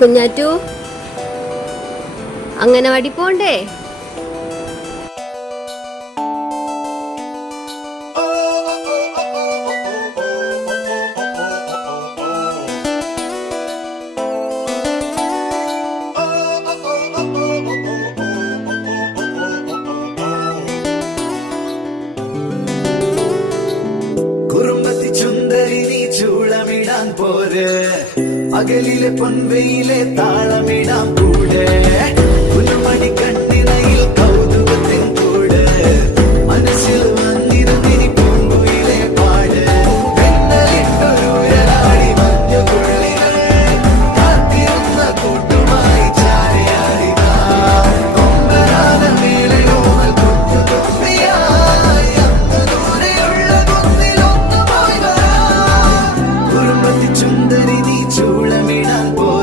കുഞ്ഞാറ്റു അംഗനവാടി പോണ്ടേ? കുറുമ്പത്തി ചുന്ദരി നീ ചൂളമിടാൻ പോരെ, അകലിലെ പൊൻവെയിലെ താളമിടാൻ കൂടെ.